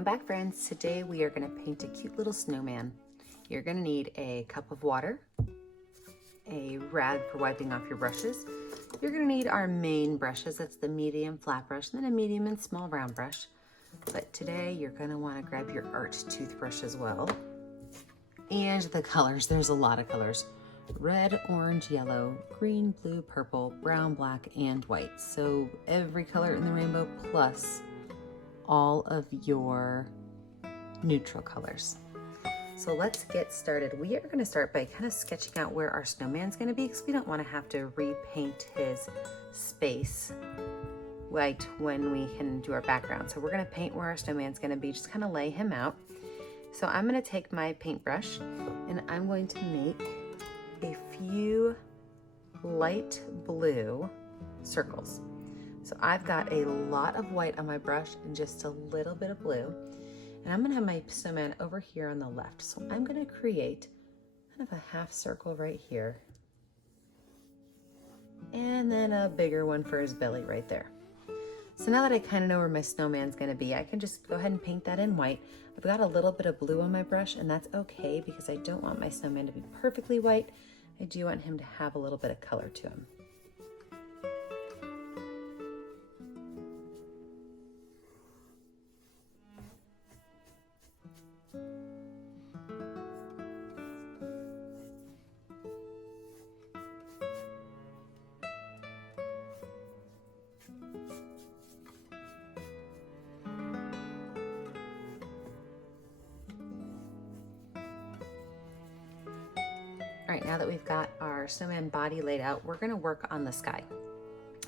Welcome back, friends. Today we are going to paint a cute little snowman. You're going to need a cup of water, a rag for wiping off your brushes. You're going to need our main brushes. That's the medium flat brush and then a medium and small round brush. But today you're going to want to grab your art toothbrush as well. And the colors, there's a lot of colors. Red, orange, yellow, green, blue, purple, brown, black, and white. So every color in the rainbow plus all of your neutral colors. So let's get started. We are going to start by kind of sketching out where our snowman's going to be because we don't want to have to repaint his space right when we can do our background. So we're going to paint where our snowman's going to be, just kind of lay him out. So I'm going to take my paintbrush and I'm going to make a few light blue circles. So I've got a lot of white on my brush and just a little bit of blue. And I'm gonna have my snowman over here on the left. So I'm gonna create kind of a half circle right here. And then a bigger one for his belly right there. So now that I kind of know where my snowman's gonna be, I can just go ahead and paint that in white. I've got a little bit of blue on my brush and that's okay because I don't want my snowman to be perfectly white. I do want him to have a little bit of color to him. All right, now that we've got our snowman body laid out, we're gonna work on the sky.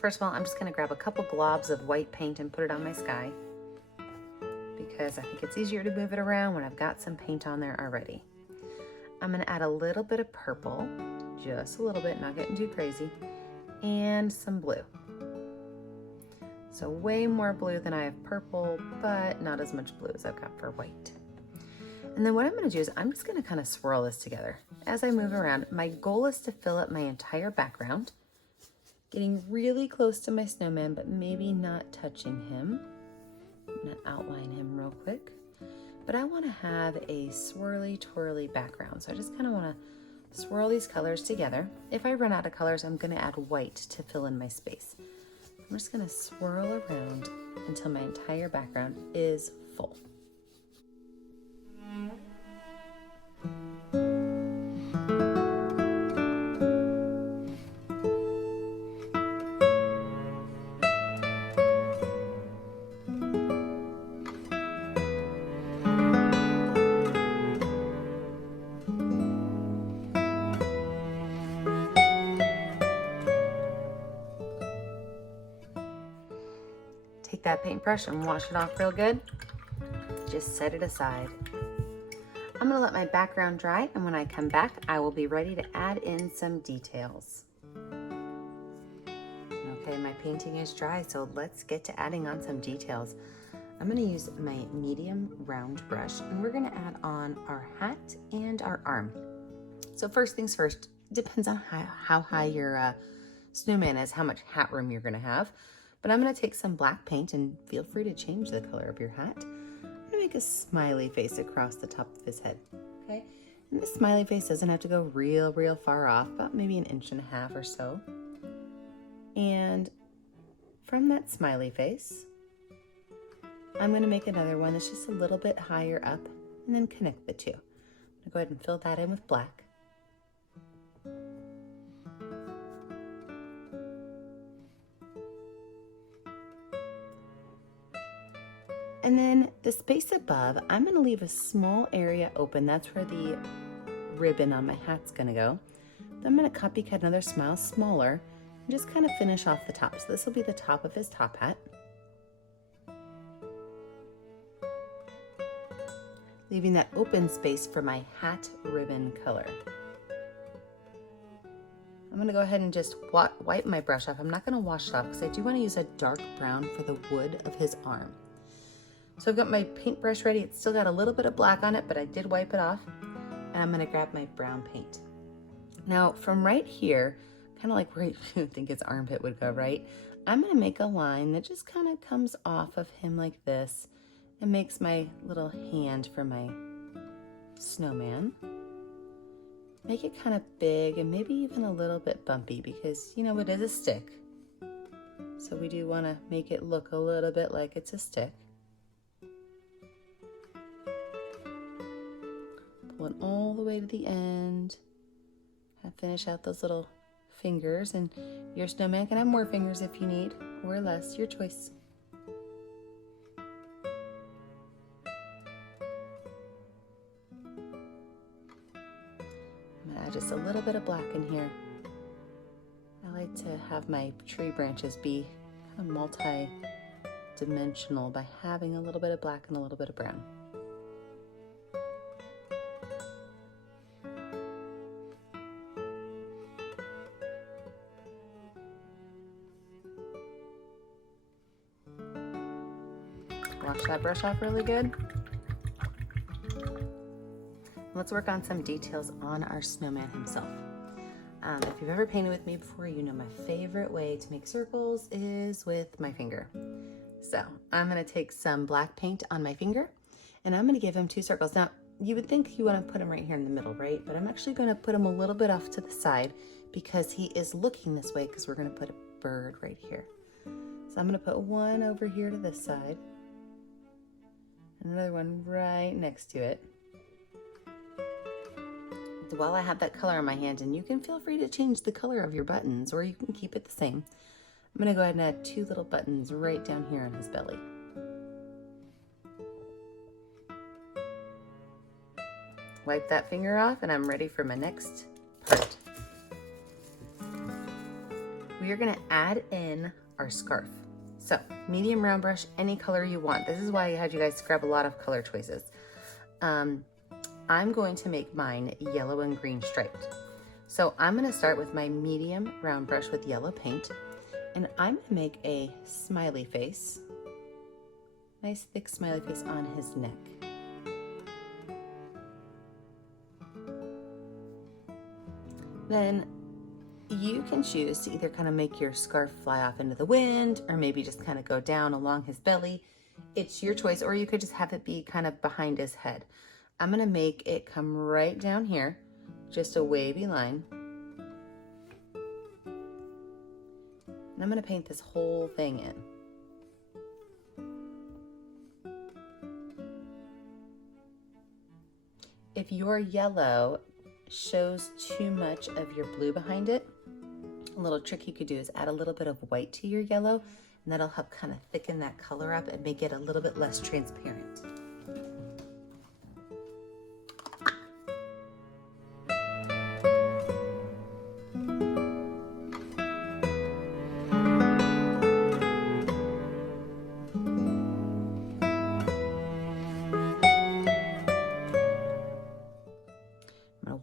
First of all, I'm just gonna grab a couple globs of white paint and put it on my sky because I think it's easier to move it around when I've got some paint on there already. I'm gonna add a little bit of purple, just a little bit, not getting too crazy, and some blue. So way more blue than I have purple, but not as much blue as I've got for white. And then what I'm gonna do is I'm just gonna kind of swirl this together. As I move around, my goal is to fill up my entire background, getting really close to my snowman, but maybe not touching him. I'm gonna outline him real quick. But I wanna have a swirly, twirly background. So I just kind of wanna swirl these colors together. If I run out of colors, I'm gonna add white to fill in my space. I'm just gonna swirl around until my entire background is full. Take that paintbrush and wash it off real good. Just set it aside. I'm gonna let my background dry, and when I come back, I will be ready to add in some details. Okay, my painting is dry, so let's get to adding on some details. I'm gonna use my medium round brush, and we're gonna add on our hat and our arm. So first things first, depends on how high your snowman is, how much hat room you're gonna have. But I'm gonna take some black paint, and feel free to change the color of your hat. I'm gonna make a smiley face across the top of his head, okay? And this smiley face doesn't have to go real far off, about maybe 1.5 inches or so. And from that smiley face, I'm gonna make another one that's just a little bit higher up and then connect the two. I'm gonna go ahead and fill that in with black. And then the space above, I'm gonna leave a small area open. That's where the ribbon on my hat's gonna go. Then I'm gonna copy cut another smile smaller and just kind of finish off the top. So this will be the top of his top hat. Leaving that open space for my hat ribbon color. I'm gonna go ahead and just wipe my brush off. I'm not gonna wash it off because I do wanna use a dark brown for the wood of his arm. So I've got my paintbrush ready. It's still got a little bit of black on it, but I did wipe it off. And I'm gonna grab my brown paint. Now from right here, kind of like where you think his armpit would go, right? I'm gonna make a line that just kind of comes off of him like this and makes my little hand for my snowman. Make it kind of big and maybe even a little bit bumpy because, you know, it is a stick. So we do want to make it look a little bit like it's a stick. Pull it all the way to the end. And finish out those little fingers, and your snowman can have more fingers if you need, or less, your choice. I'm gonna add just a little bit of black in here. I like to have my tree branches be kind of multi-dimensional by having a little bit of black and a little bit of brown. Wash that brush off really good. Let's work on some details on our snowman himself. If you've ever painted with me before, you know my favorite way to make circles is with my finger. So I'm gonna take some black paint on my finger and I'm gonna give him 2 circles. Now, you would think you wanna put him right here in the middle, right? But I'm actually gonna put him a little bit off to the side because he is looking this way because we're gonna put a bird right here. So I'm gonna put one over here to this side, another one right next to it. While I have that color on my hand, and you can feel free to change the color of your buttons or you can keep it the same. I'm gonna go ahead and add 2 little buttons right down here on his belly. Wipe that finger off and I'm ready for my next part. We are gonna add in our scarf. So, medium round brush, any color you want. This is why I had you guys grab a lot of color choices. I'm going to make mine yellow and green striped. So I'm gonna start with my medium round brush with yellow paint, and I'm gonna make a smiley face. Nice thick smiley face on his neck. Then you can choose to either kind of make your scarf fly off into the wind or maybe just kind of go down along his belly. It's your choice, or you could just have it be kind of behind his head. I'm gonna make it come right down here, just a wavy line. And I'm gonna paint this whole thing in. If your yellow shows too much of your blue behind it, a little trick you could do is add a little bit of white to your yellow, and that'll help kind of thicken that color up and make it a little bit less transparent.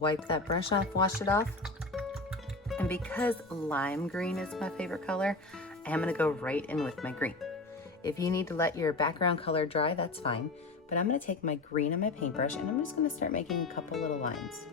Wipe that brush off, wash it off. And because lime green is my favorite color, I am gonna go right in with my green. If you need to let your background color dry, that's fine. But I'm gonna take my green on my paintbrush and I'm just gonna start making a couple little lines.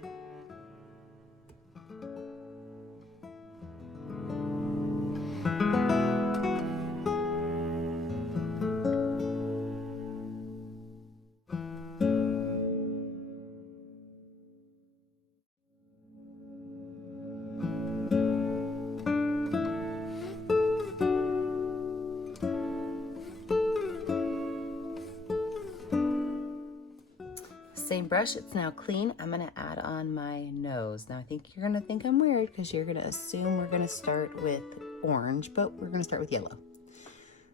Same brush, it's now clean. I'm gonna add on my nose. Now I think you're gonna think I'm weird because you're gonna assume we're gonna start with orange, but we're gonna start with yellow.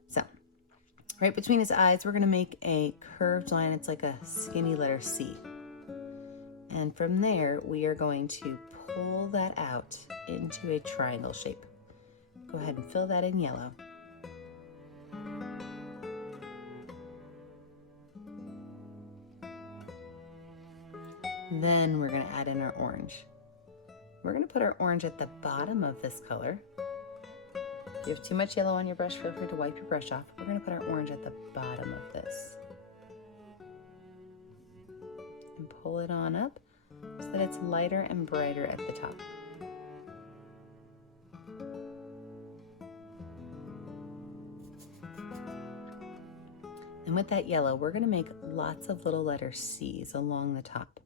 So, right between his eyes, we're gonna make a curved line. It's like a skinny letter C. And from there, we are going to pull that out into a triangle shape. Go ahead and fill that in yellow. Then we're gonna add in our orange. We're gonna put our orange at the bottom of this color. If you have too much yellow on your brush, feel free to wipe your brush off. We're gonna put our orange at the bottom of this. And pull it on up so that it's lighter and brighter at the top. And with that yellow, we're going to make lots of little letter C's along the top.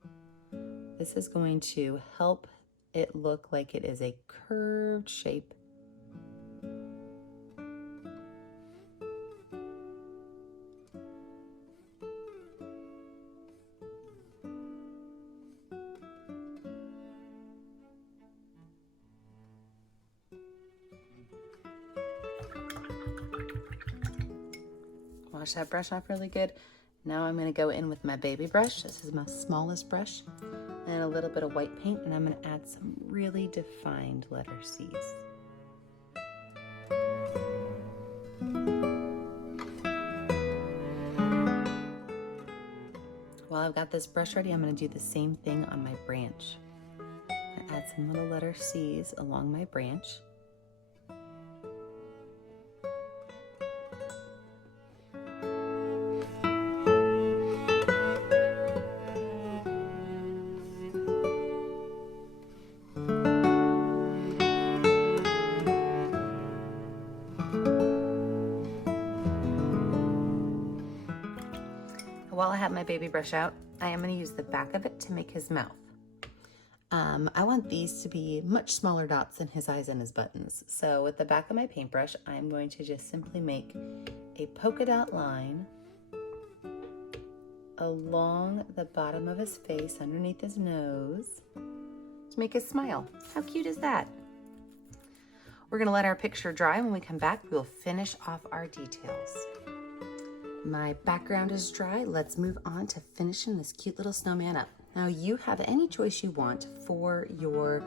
This is going to help it look like it is a curved shape. Wash that brush off really good. Now I'm going to go in with my baby brush. This is my smallest brush, and a little bit of white paint, and I'm going to add some really defined letter C's. While I've got this brush ready, I'm going to do the same thing on my branch. I add some little letter C's along my branch. While I have my baby brush out, I am going to use the back of it to make his mouth. I want these to be much smaller dots than his eyes and his buttons. So with the back of my paintbrush, I'm going to just simply make a polka dot line along the bottom of his face, underneath his nose, to make a smile. How cute is that? We're going to let our picture dry. When we come back, we'll finish off our details. My background is dry. Let's move on to finishing this cute little snowman up. Now you have any choice you want for your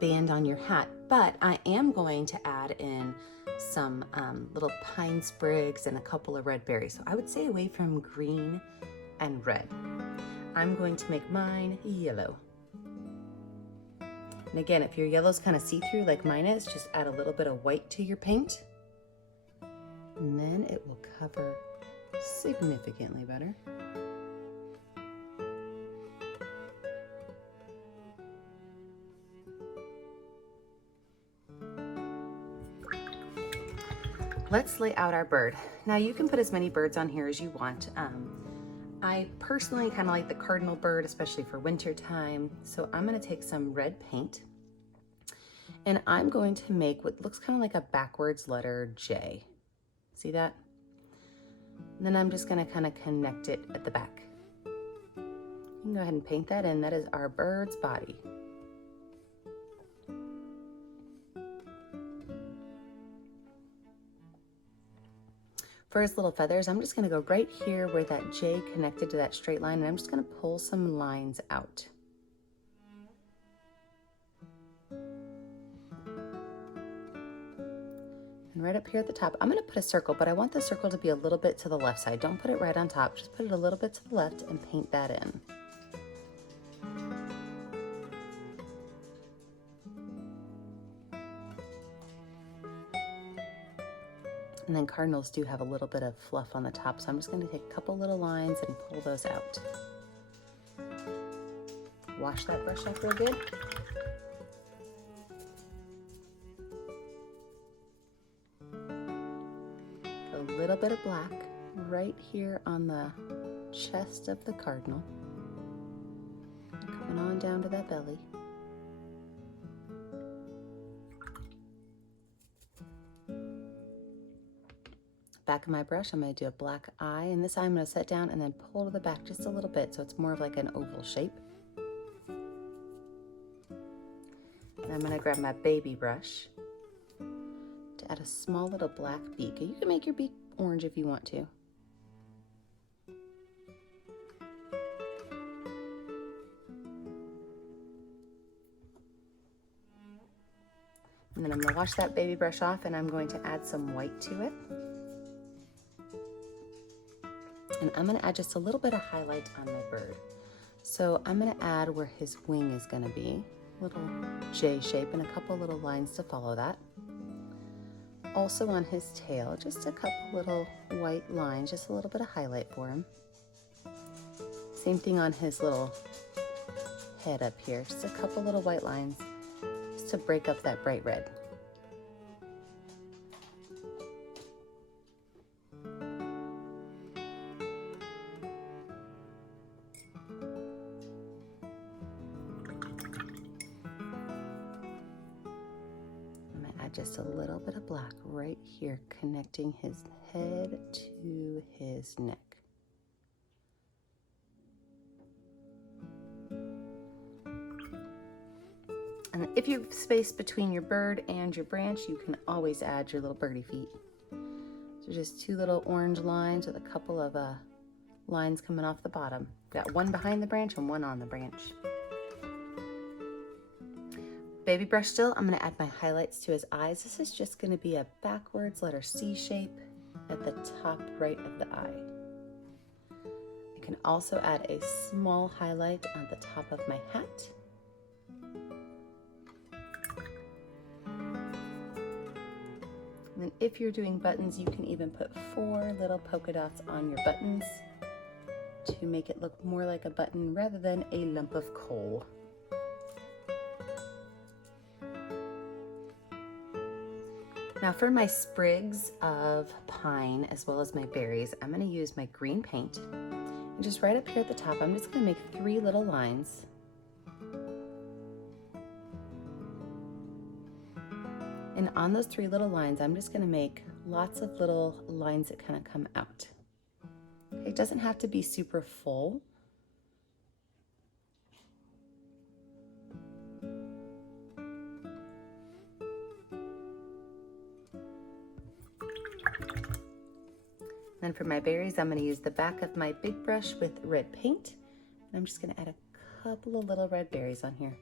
band on your hat, but I am going to add in some little pine sprigs and a couple of red berries. So I would say away from green and red. I'm going to make mine yellow. And again, if your yellow's kind of see-through like mine is, just add a little bit of white to your paint, and then it will cover significantly better. Let's lay out our bird. Now you can put as many birds on here as you want. I personally kind of like the cardinal bird, especially for winter time. So I'm going to take some red paint and I'm going to make what looks kind of like a backwards letter J. See that? And then I'm just going to kind of connect it at the back. You can go ahead and paint that in. That is our bird's body. For his little feathers, I'm just going to go right here where that J connected to that straight line, and I'm just going to pull some lines out. And right up here at the top, I'm going to put a circle, but I want the circle to be a little bit to the left side. Don't put it right on top, just put it a little bit to the left and paint that in. And then cardinals do have a little bit of fluff on the top, so I'm just going to take a couple little lines and pull those out. Wash that brush off real good. A little bit of black right here on the chest of the cardinal. Coming on down to that belly. Back of my brush, I'm going to do a black eye, and this eye I'm going to set down and then pull to the back just a little bit so it's more of like an oval shape. And I'm going to grab my baby brush to add a small little black beak. You can make your beak orange if you want to. And then I'm going to wash that baby brush off, and I'm going to add some white to it. And I'm going to add just a little bit of highlight on my bird. So I'm going to add where his wing is going to be, little J shape, and a couple little lines to follow that. Also on his tail, just a couple little white lines, just a little bit of highlight for him. Same thing on his little head up here, just a couple little white lines, just to break up that bright red. add just a little bit of black right here, connecting his head to his neck. And if you have space between your bird and your branch, you can always add your little birdie feet. So just two little orange lines with a couple of lines coming off the bottom. Got one behind the branch and one on the branch. Baby brush still, I'm going to add my highlights to his eyes. This is just going to be a backwards letter C shape at the top right of the eye. I can also add a small highlight on the top of my hat. And then if you're doing buttons, you can even put 4 little polka dots on your buttons to make it look more like a button rather than a lump of coal. Now for my sprigs of pine as well as my berries, I'm going to use my green paint. And just right up here at the top, I'm just going to make 3 little lines. And on those 3 little lines, I'm just going to make lots of little lines that kind of come out. It doesn't have to be super full. Then for my berries, I'm going to use the back of my big brush with red paint. And I'm just going to add a couple of little red berries on here.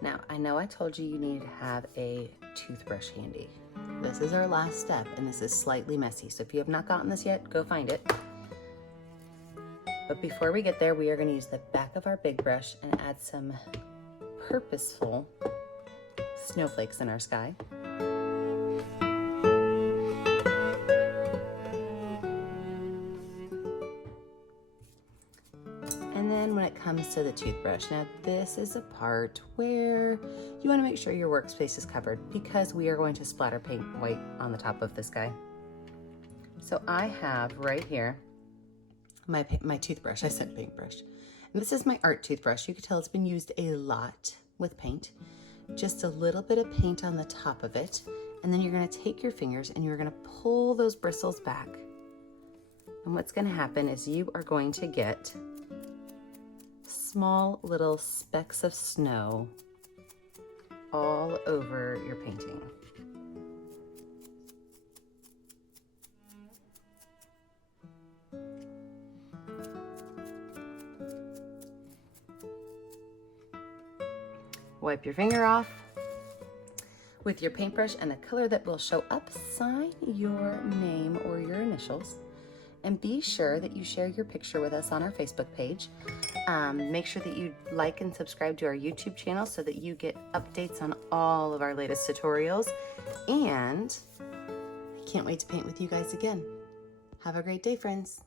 Now, I know I told you needed to have a toothbrush handy. This is our last step, and this is slightly messy. So if you have not gotten this yet, go find it. But before we get there, we are going to use the back of our big brush and add some purposeful snowflakes in our sky. And then when it comes to the toothbrush, now this is a part where you want to make sure your workspace is covered because we are going to splatter paint white on the top of this guy. So I have right here my toothbrush. I said paintbrush. And this is my art toothbrush. You can tell it's been used a lot with paint. Just a little bit of paint on the top of it. And then you're going to take your fingers and you're going to pull those bristles back. And what's going to happen is you are going to get small little specks of snow all over your painting. Wipe your finger off with your paintbrush, and the color that will show up, sign your name or your initials. And be sure that you share your picture with us on our Facebook page. Make sure that you like and subscribe to our YouTube channel so that you get updates on all of our latest tutorials. And I can't wait to paint with you guys again. Have a great day, friends.